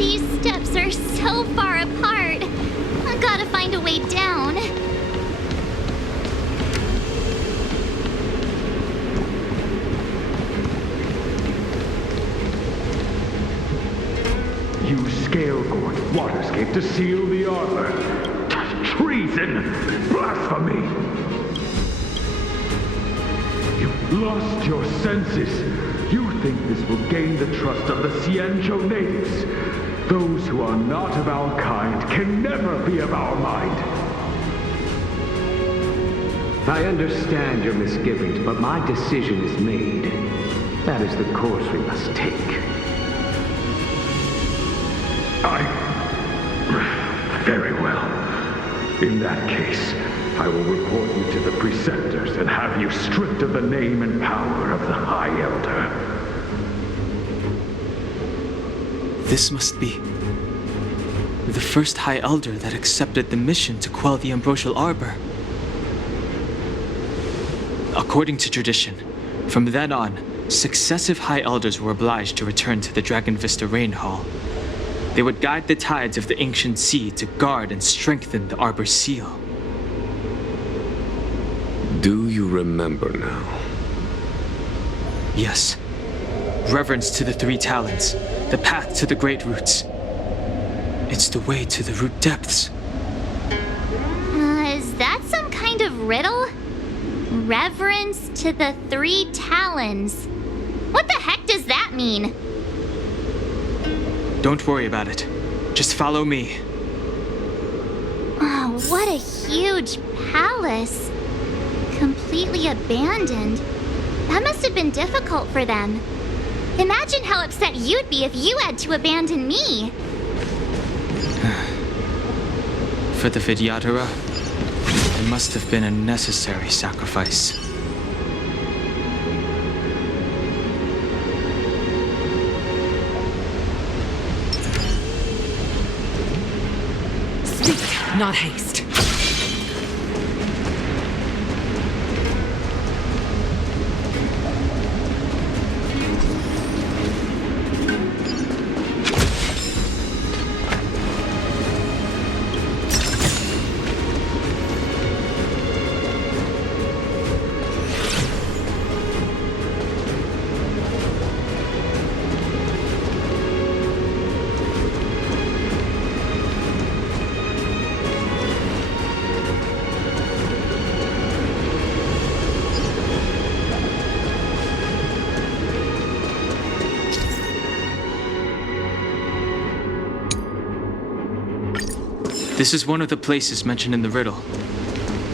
These steps are so far apart. I gotta find a way down. You scale-gorge waterscape to seal the armor. Treason! Blasphemy! You've lost your senses. You think this will gain the trust of the Ciencho natives. Those who are not of our kind can never be of our mind. I understand your misgivings, but my decision is made. That is the course we must take. Very well. In that case, I will report you to the Preceptors and have you stripped of the name and power of the High Elder. This must be the first High Elder that accepted the mission to quell the Ambrosial Arbor. According to tradition, from then on, successive High Elders were obliged to return to the Dragon Vista Rain Hall. They would guide the tides of the ancient sea to guard and strengthen the Arbor's seal. Do you remember now? Yes. Reverence to the three talents, the path to the great roots. It's the way to the root depths. Is that some kind of riddle? Reverence to the three talons. What the heck does that mean? Don't worry about it. Just follow me. Oh, what a huge palace. Completely abandoned. That must have been difficult for them. Imagine how upset you'd be if you had to abandon me. For the Vidyadhara, it must have been a necessary sacrifice. Speed, not haste. This is one of the places mentioned in the riddle.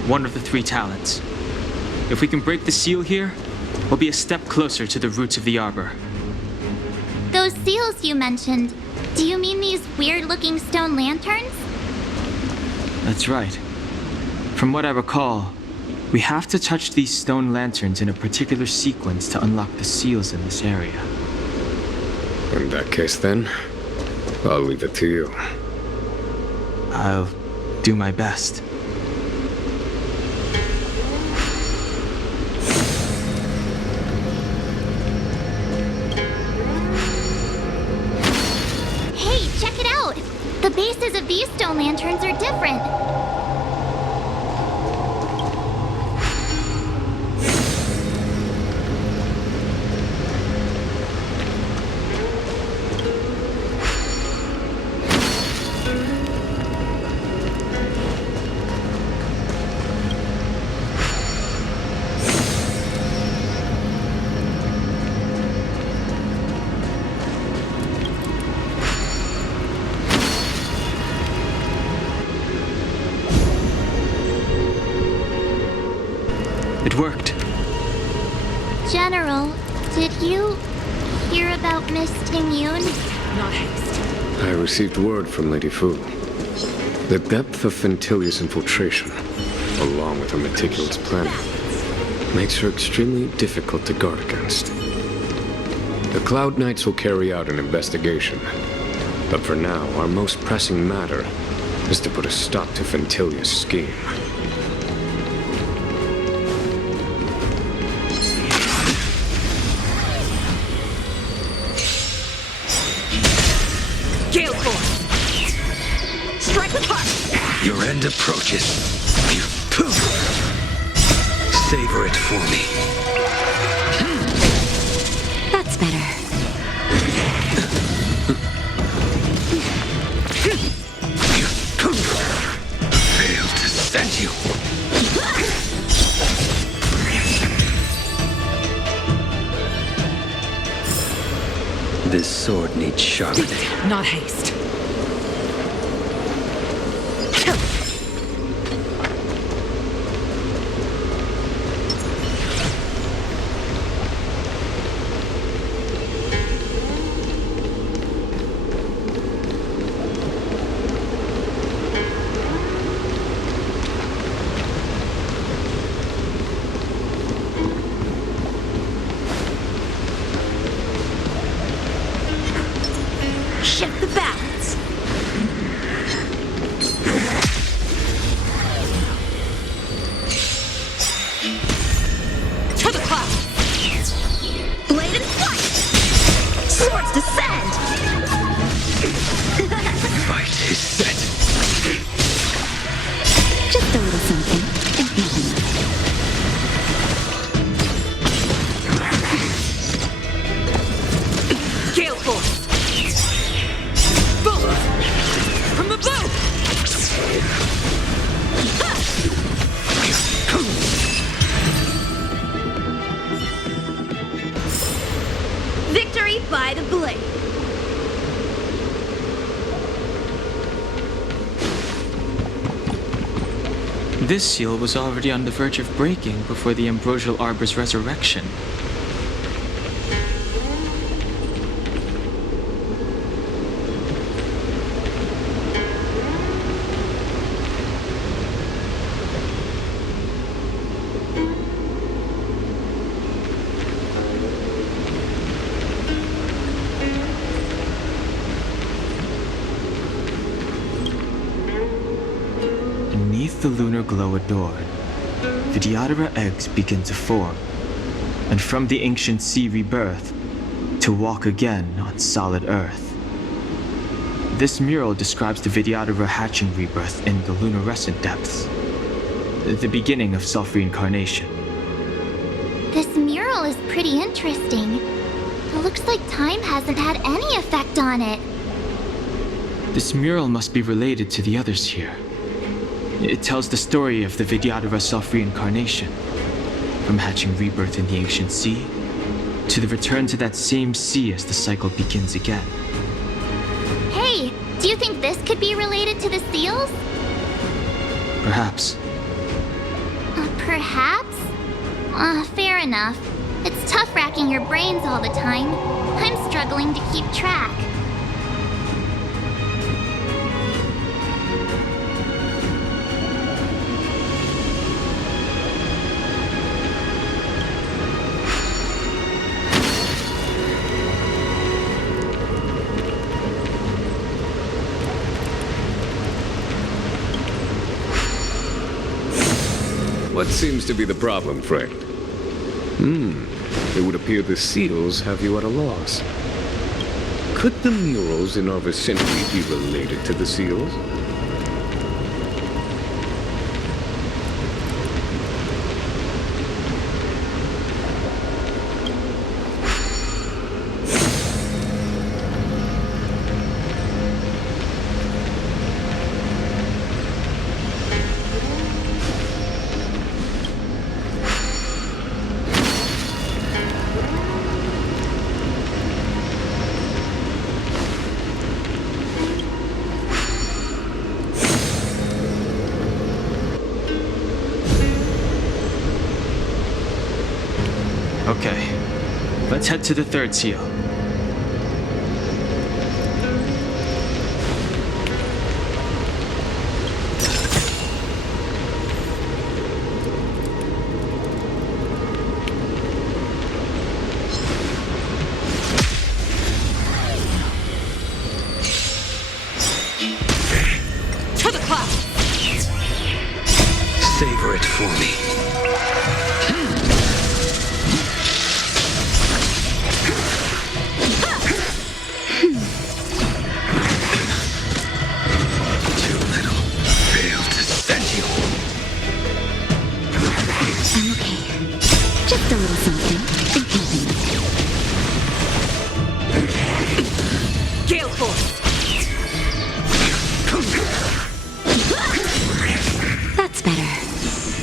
One of the three talents. If we can break the seal here, we'll be a step closer to the roots of the arbor. Those seals you mentioned, do you mean these weird-looking stone lanterns? That's right. From what I recall, we have to touch these stone lanterns in a particular sequence to unlock the seals in this area. In that case, then, I'll leave it to you. I'll do my best. Hey, check it out! The bases of these stone lanterns are different. It worked. General, did you hear about Miss Tingyun? Not haste. I received word from Lady Fu. The depth of Ventilia's infiltration, along with her meticulous planning, makes her extremely difficult to guard against. The Cloud Knights will carry out an investigation, but for now, our most pressing matter is to put a stop to Ventilia's scheme. Gale Force! Strike with heart! Your end approaches. Savor it for me. That's better. Failed to send you. This sword needs sharpening. Not haste. Shift the balance. To the clouds! Blade and flight! Swords descend! Fight is set. Just a little something. It's easy. Gale Force! Boom! From the bow! Victory by the blade. This seal was already on the verge of breaking before the Ambrosial Arbor's resurrection. Beneath the lunar glow adorned, Vidyadhara eggs begin to form, and from the ancient sea rebirth, to walk again on solid earth. This mural describes the Vidyadhara hatching rebirth in the lunarescent depths, the beginning of self-reincarnation. This mural is pretty interesting. It looks like time hasn't had any effect on it. This mural must be related to the others here. It tells the story of the Vidyadhara self-reincarnation, from hatching rebirth in the ancient sea, to the return to that same sea as the cycle begins again. Hey, do you think this could be related to the seals? Perhaps. Perhaps? Fair enough. It's tough racking your brains all the time. I'm struggling to keep track. What seems to be the problem, friend? It would appear the seals have you at a loss. Could the murals in our vicinity be related to the seals? Okay, let's head to the third seal. To the clouds! Savor it for me. Force! That's better.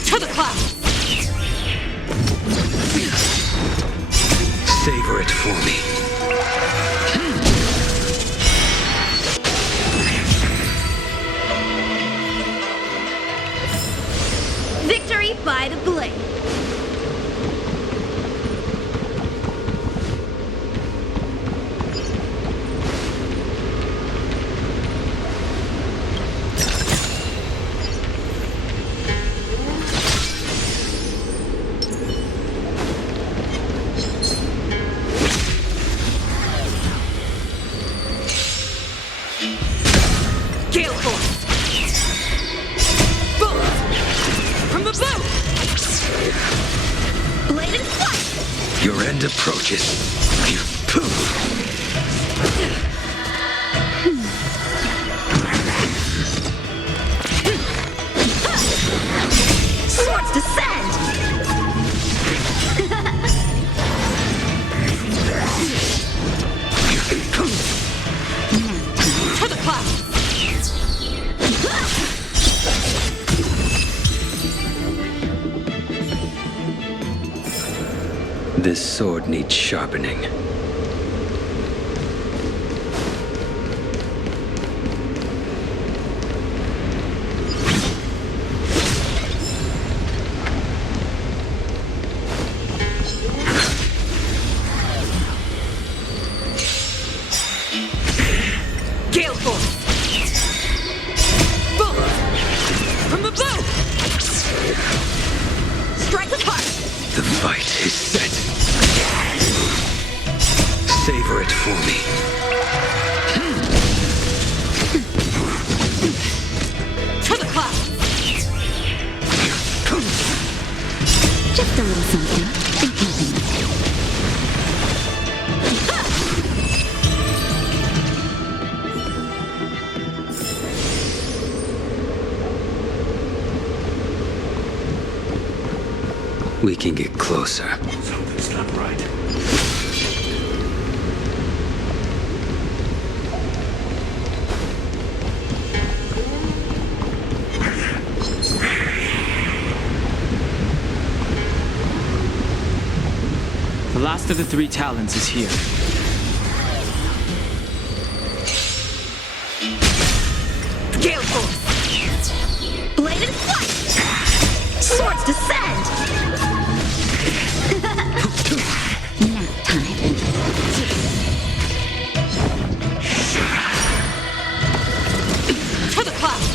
To the clouds! Savor it for me. Victory by the blade. Gale Force! Bullets! From the bow! Blade and flight. Your end approaches. Swords descend. To the clouds! This sword needs sharpening. Gale Force! Bullets! From the bow! Strike apart! The fight is set. Savor it for me. To the clouds! Just a little something. In keeping. We can get closer. Something's not right. The last of the three talons is here. Gale Force! Blade and flight. Swords descend. Nap time. To the clouds!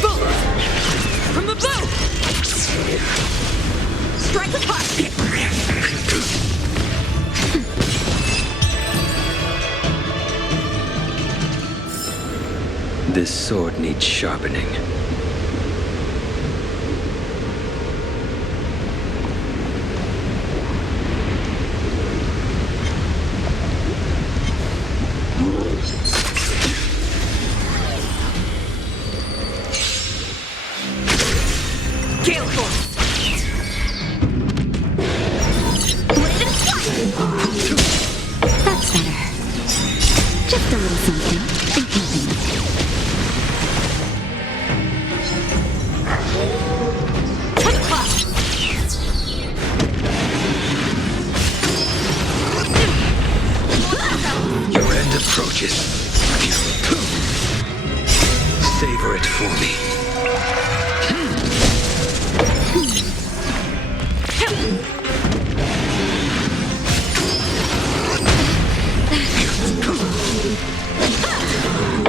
Bullets! From the bow! Strike apart! This sword needs sharpening. Gale Force! Blade and flight. That's better. Just a little something. In keeping. To the clouds! Your end approaches. Savor it for me.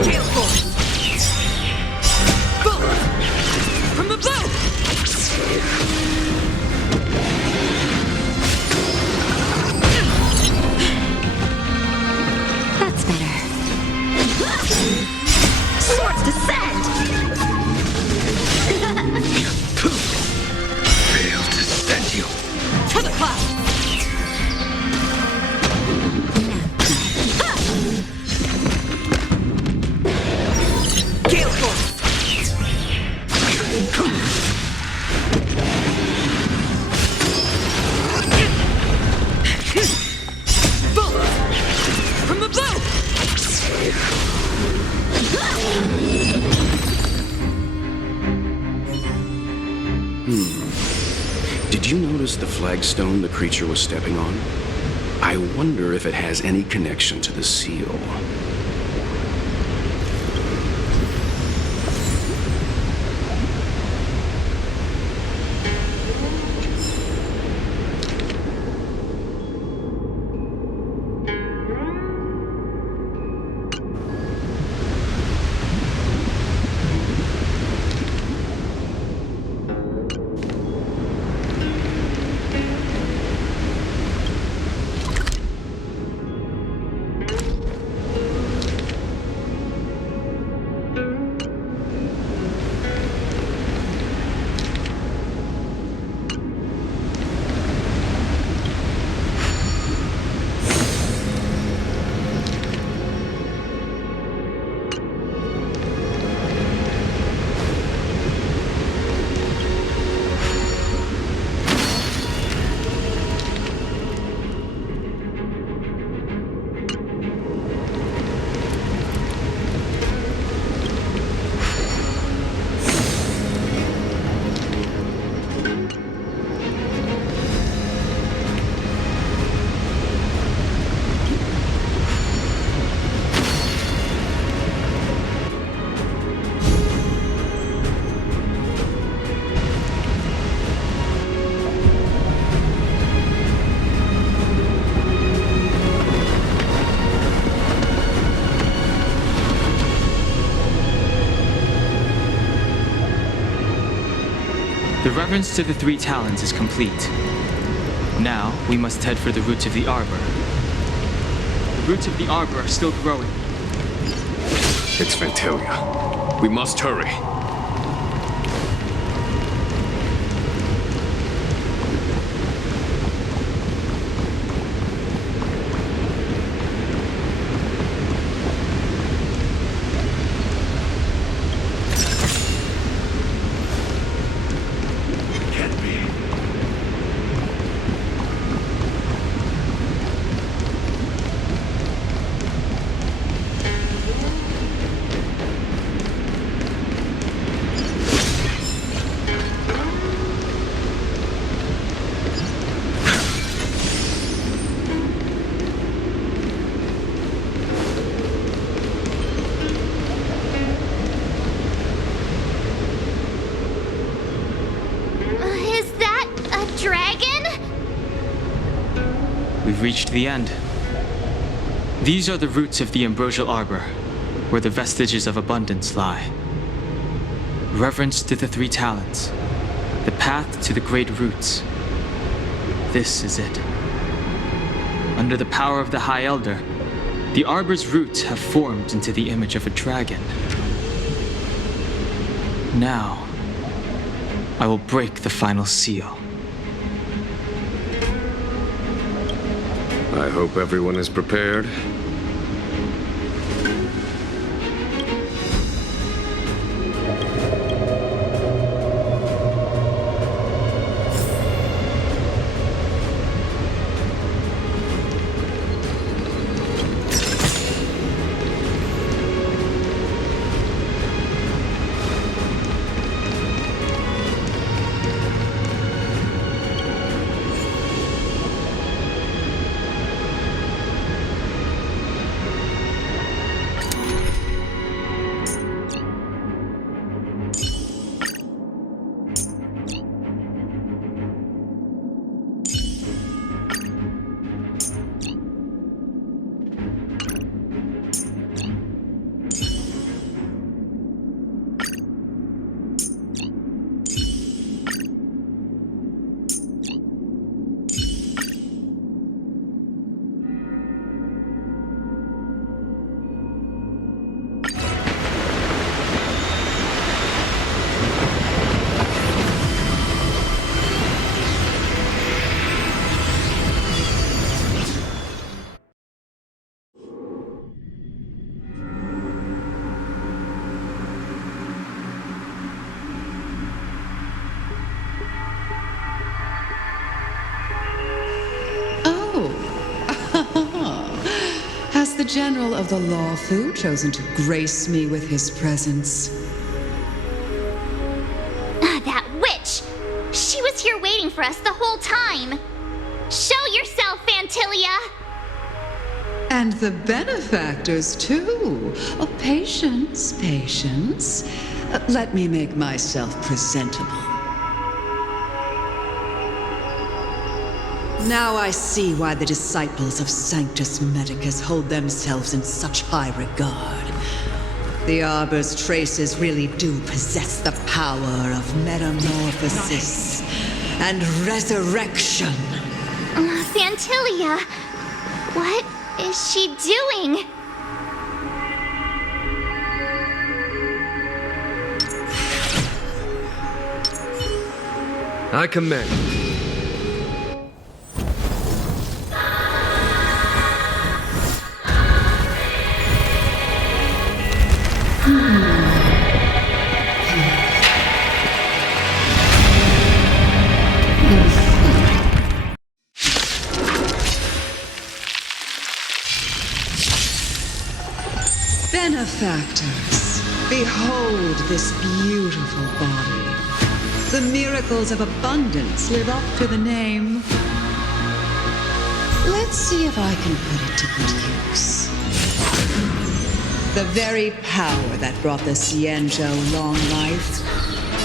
Gale Force! Bullets! From the bow! That's better. Swords descend. Fail to send you. To the clouds! Gale Force! Bullets! From the bow! Did you notice the flagstone the creature was stepping on? I wonder if it has any connection to the seal. The reverence to the three talons is complete. Now, we must head for the roots of the arbor. The roots of the arbor are still growing. It's Ventilia. We must hurry. We've reached the end. These are the roots of the ambrosial arbor, where the vestiges of abundance lie. Reverence to the three talons, the path to the great roots. This is it. Under the power of the High Elder, the arbor's roots have formed into the image of a dragon. Now, I will break the final seal. I hope everyone is prepared. the General of the Lawfu chosen to grace me with his presence? That witch! She was here waiting for us the whole time! Show yourself, Fantilia! And the benefactors, too. Oh, patience, patience. Let me make myself presentable. Now I see why the disciples of Sanctus Medicus hold themselves in such high regard. The Arbor's traces really do possess the power of metamorphosis and resurrection. Fantilia, what is she doing? I commend. Benefactors, behold this beautiful body. The miracles of abundance live up to the name. Let's see if I can put it to good use. The very power that brought the Cienjo long life,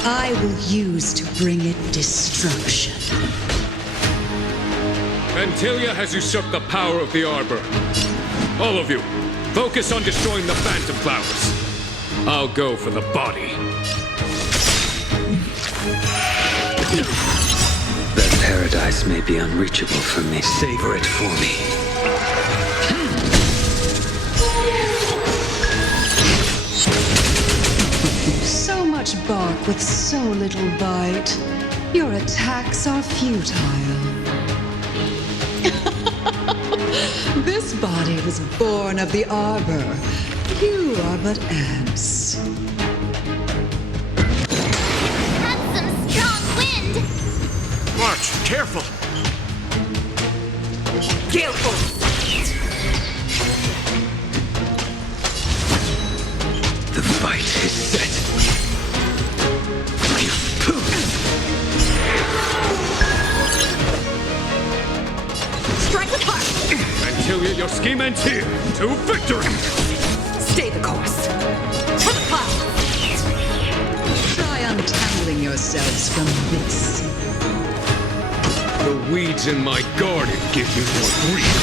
I will use to bring it destruction. Fantilia has usurped the power of the Arbor. All of you, focus on destroying the Phantom Flowers. I'll go for the body. That paradise may be unreachable for me. Savor it for me. So much bark with so little bite. Your attacks are futile. This body was born of the Arbor. You are but ants. That's some strong wind! March, careful! Gale Force! The fight is set. Strike the heart! Fantilia, your scheme ends here. To victory! Stay the course. To the clouds! Try untangling yourselves from this. The weeds in my garden give you more grief.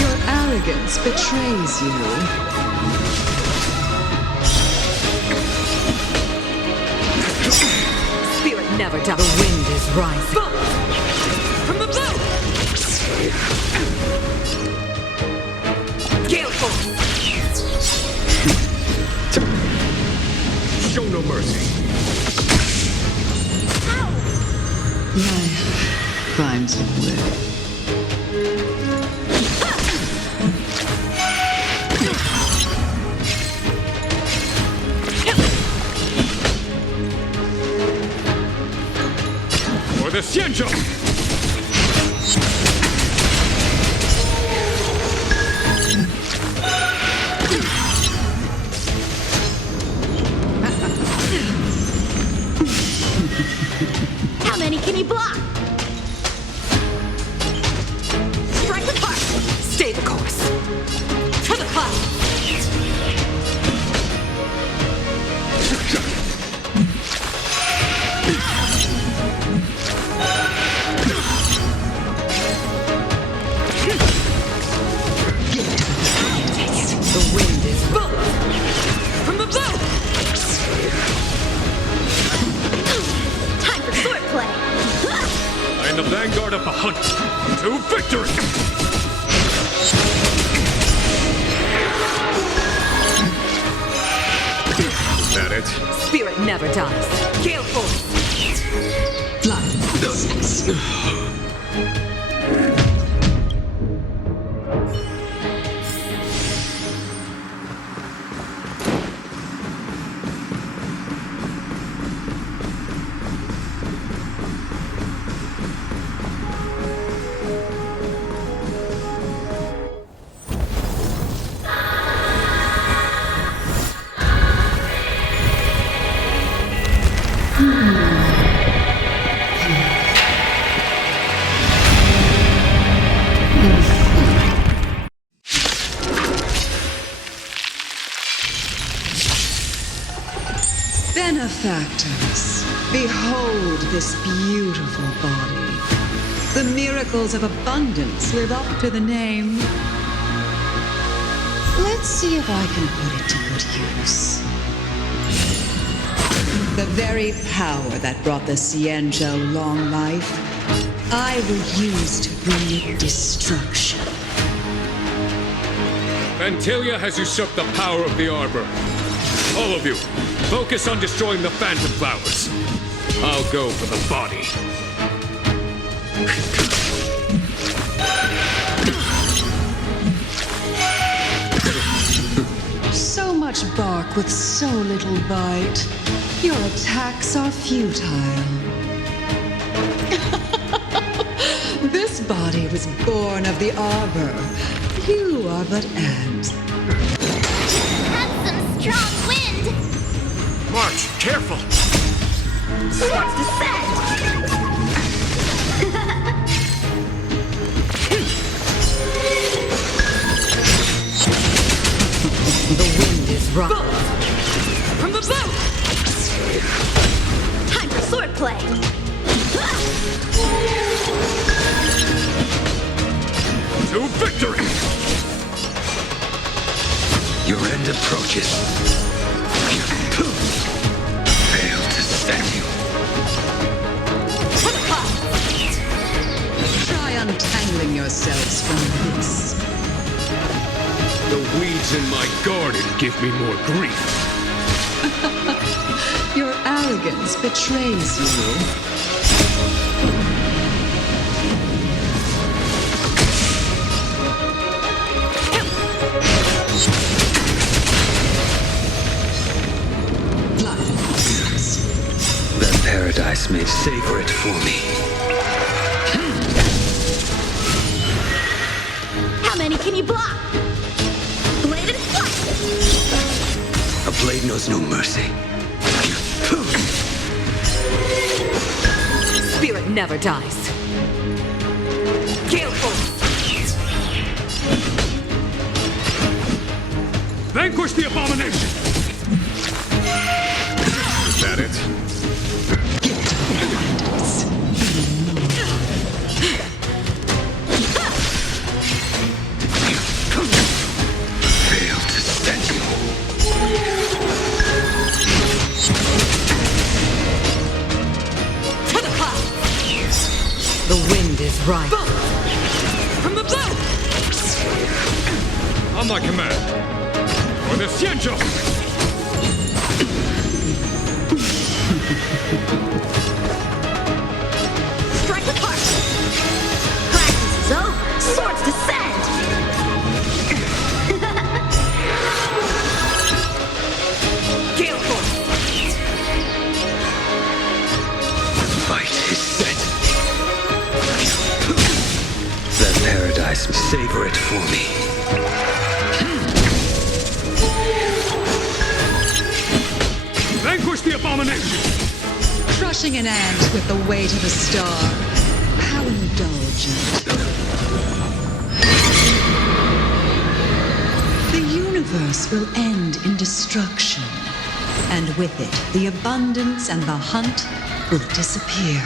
Your arrogance betrays you. Spirit never dies. The wind is rising. Bolt! From the bow! Gale Force! Show no mercy. Life finds a way. For the Cienjo! How many can you block? Strike the heart! Stay the course. To the clouds! The wind is bold! From the bow! Time for swordplay! I am the vanguard of the hunt. To victory! Is that it? Spirit never dies. Gale Force! benefactors, behold this beautiful body. The miracles of abundance live up to the name. Let's see if I can put it to good use. The very power that brought the Xianzhou long life, I will use to bring it destruction. Vantilia has usurped the power of the Arbor. All of you, focus on destroying the Phantom Flowers. I'll go for the body. So much bark with so little bite. Your attacks are futile. This body was born of the Arbor. You are but ants. That's some strong wind! March, careful! Swords descend! The wind is right. From the boat! Time for swordplay! To victory! Your end approaches. Fail to stand you. Try untangling yourselves from this. The weeds in my garden give me more grief. Your arrogance betrays you. That paradise may savor it for me. How many can you block? Bladed flight! A blade knows no mercy. Spirit never dies. Gale force! Vanquish the abomination! Is that it? Fail to stand you. To the clouds! The wind is right. From the boat! On my command. For the Xianzhou! Strike the heart! Practice is over! Swords descend! Gale force! Fight is set. That paradise, savor it for me. Vanquish the abomination! Crushing an ant with the weight of a star. How indulgent. The universe will end in destruction. And with it, the abundance and the hunt will disappear.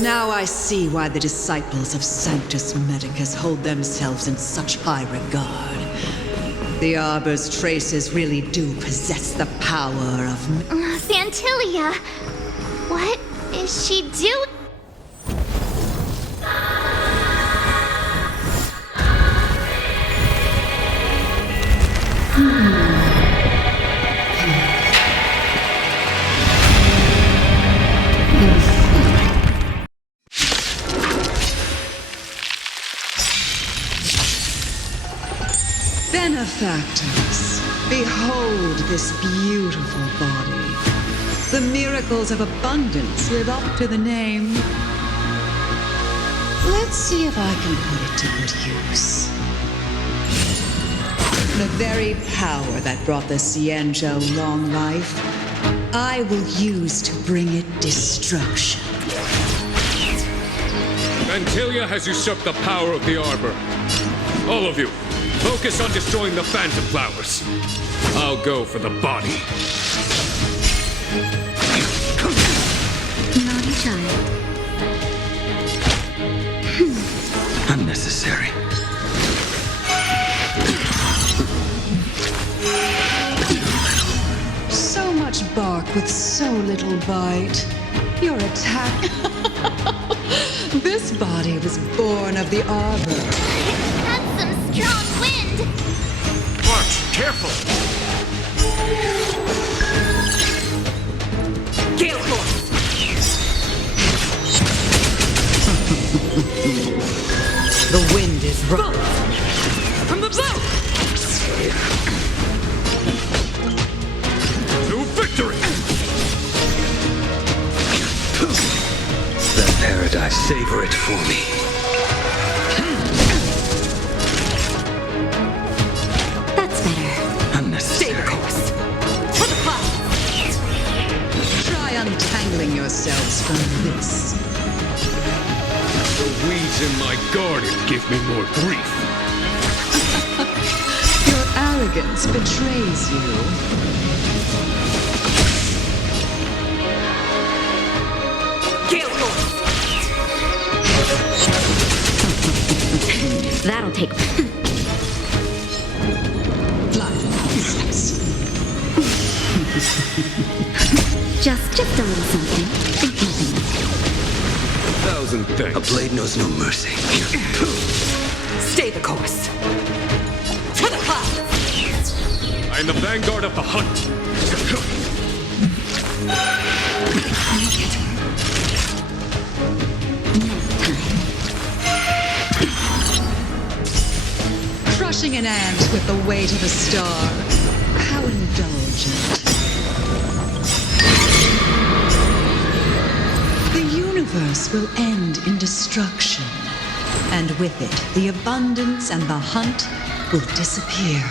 Now I see why the disciples of Sanctus Medicus hold themselves in such high regard. The Arbor's traces really do possess the power of... Fantilia! What is she doing? Benefactors, behold this beautiful body. The miracles of abundance live up to the name. Let's see if I can put it to good use. The very power that brought the Cienjo long life, I will use to bring it destruction. Fantilia has usurped the power of the Arbor. All of you, focus on destroying the Phantom Flowers. I'll go for the body. Naughty child. Unnecessary. So much bark with so little bite. Your attack... This body was born of the Arbor. That's some strong wind! Watch, careful! Gale Force! The wind is rough. From the boat! To victory! That paradise, savor it for me. That's better. Stay the Unnecessary. course. For the clouds! Try untangling yourselves from this. The weeds in my garden give me more grief. Your arrogance betrays you. Gale Force! That'll take... Flying insects. Just a little something. Think nothing. 1,000 thanks. A blade knows no mercy. Stay the course. To the clouds! I am the vanguard of the hunt. Crushing an ant with the weight of a star. How indulgent. The universe will end in destruction. And with it, the abundance and the hunt will disappear.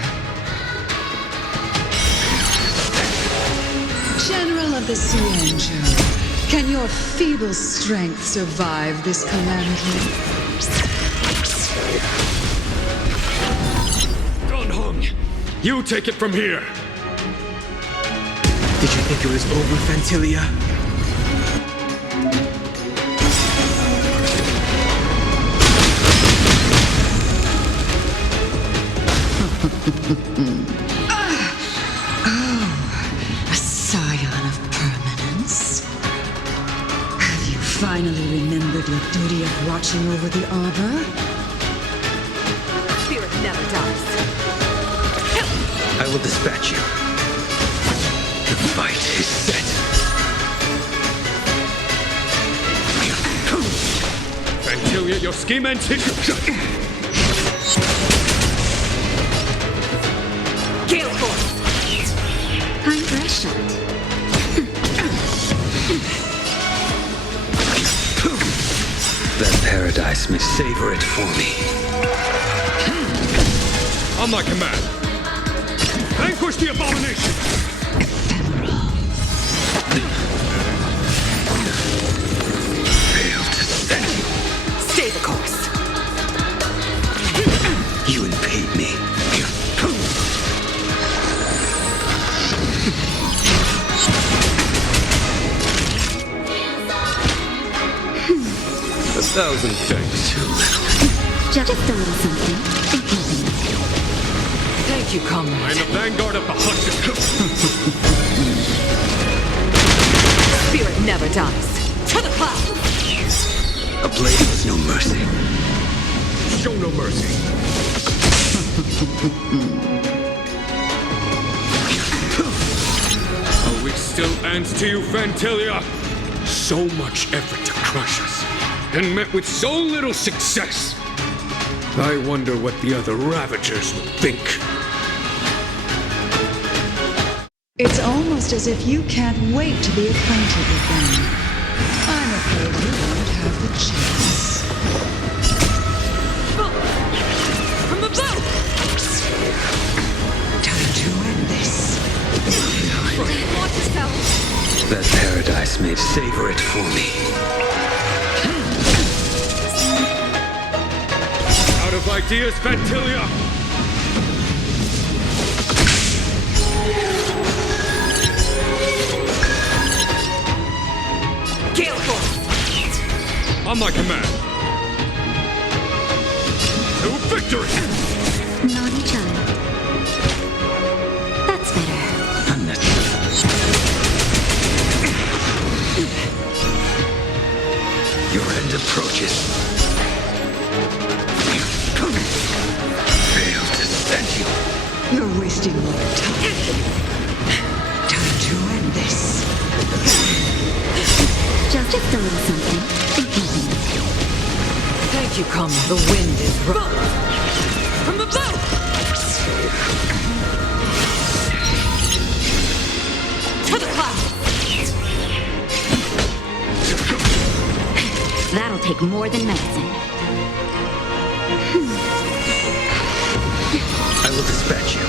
General of the Cienjo, can your feeble strength survive this calamity? You take it from here. Did you think it was over, Fantilia? A scion of permanence. Have you finally remembered your duty of watching over the Arbor? Spirit never dies. I will dispatch you. The fight is set. Fantilia, your scheme ends here. Gale Force! Time for a shot. That paradise may savor it for me. On my command. Vanquish the abomination! Fail to set. Stay the course. You impede me. 1,000 thanks. Just a little something. Thank you, comrade. I'm the vanguard of the hunt. Spirit never dies. To the clouds! A blade with no mercy. Show no mercy. Are we still ants to you, Fantilia? So much effort to crush us, and met with so little success. I wonder what the other Ravagers would think. It's almost as if you can't wait to be acquainted with them. I'm afraid you won't have the chance. From the boat! Time to end this. Watch yourself! That paradise may savor it for me. Out of ideas, Fantilia! On my command. To victory! Naughty child. That's better. Your end approaches. Fail to send you. You're wasting more time. Time to end this. Just a little something. Thank you, comrade. The wind is rough. From the boat! To the clouds! That'll take more than medicine. I will dispatch you.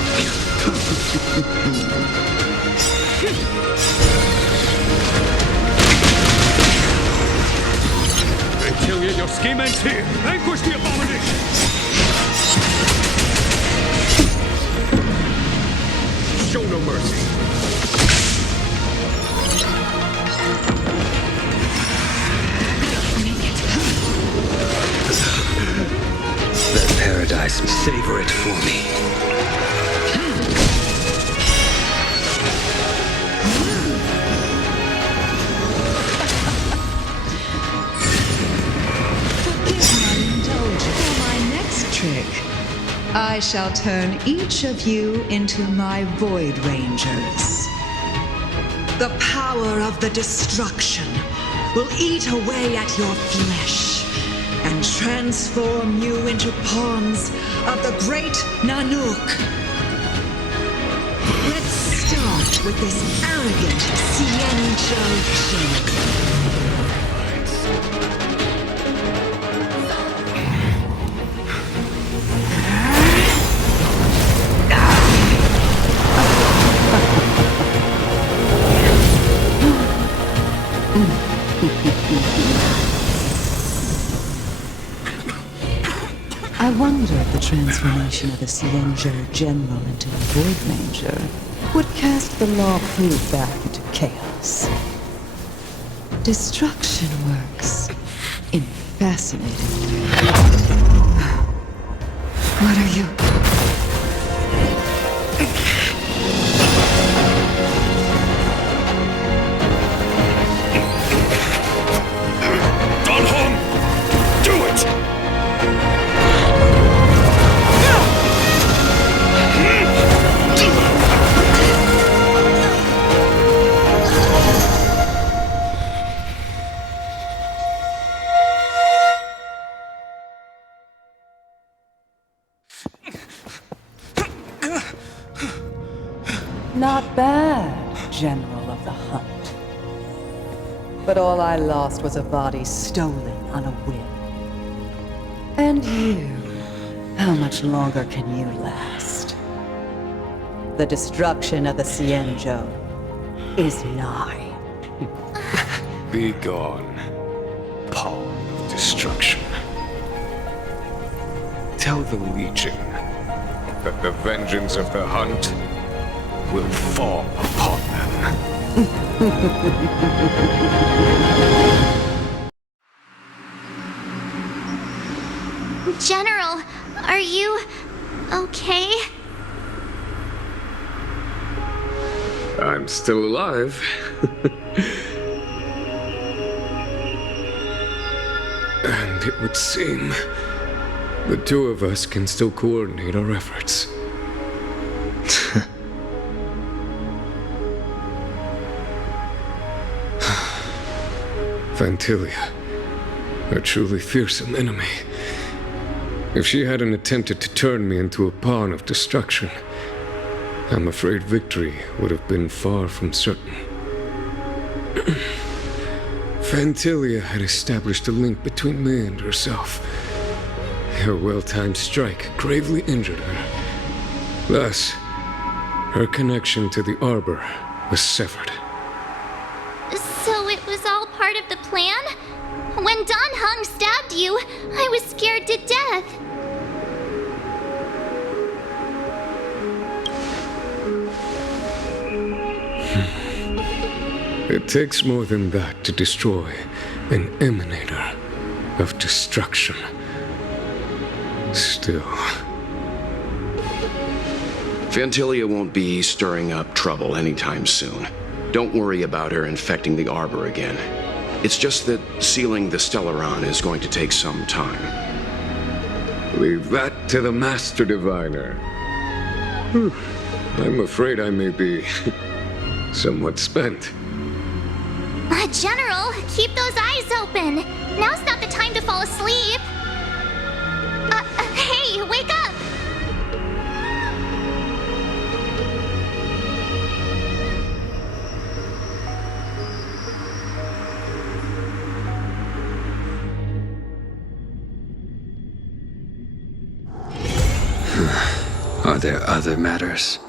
Fantilia, your scheme ends here. Vanquish the abomination! Show no mercy. That paradise, savor it for me. Forgive my indulgence. For my next trick, I shall turn each of you into my Void Rangers. The power of the destruction will eat away at your flesh and transform you into pawns of the great Nanook. Let's start with this arrogant Cienjo General. I wonder if the transformation of the Cienjo General into a Void Ranger would cast the law proof back into chaos. Destruction works in fascinating ways. What are you? Not bad, General of the Hunt. But all I lost was a body stolen on a whim. And you, how much longer can you last? The destruction of the Cienjo is nigh. Be gone, pawn of destruction. Tell the Legion that the vengeance of the Hunt will fall upon them. General, are you okay? I'm still alive. And it would seem the two of us can still coordinate our efforts. Fantilia, a truly fearsome enemy. If she hadn't attempted to turn me into a pawn of destruction, I'm afraid victory would have been far from certain. Fantilia had established a link between me and herself. Her well-timed strike gravely injured her. Thus, her connection to the Arbor was severed. So it was all part of the plan? When Don Hung stabbed you, I was scared to death. It takes more than that to destroy an emanator of destruction. Still... Fantilia won't be stirring up trouble anytime soon. Don't worry about her infecting the Arbor again. It's just that sealing the Stellaron is going to take some time. Leave that to the Master Diviner. I'm afraid I may be somewhat spent. General, keep those eyes open. Now's not the time to fall asleep. Hey, wake up! Are there other matters?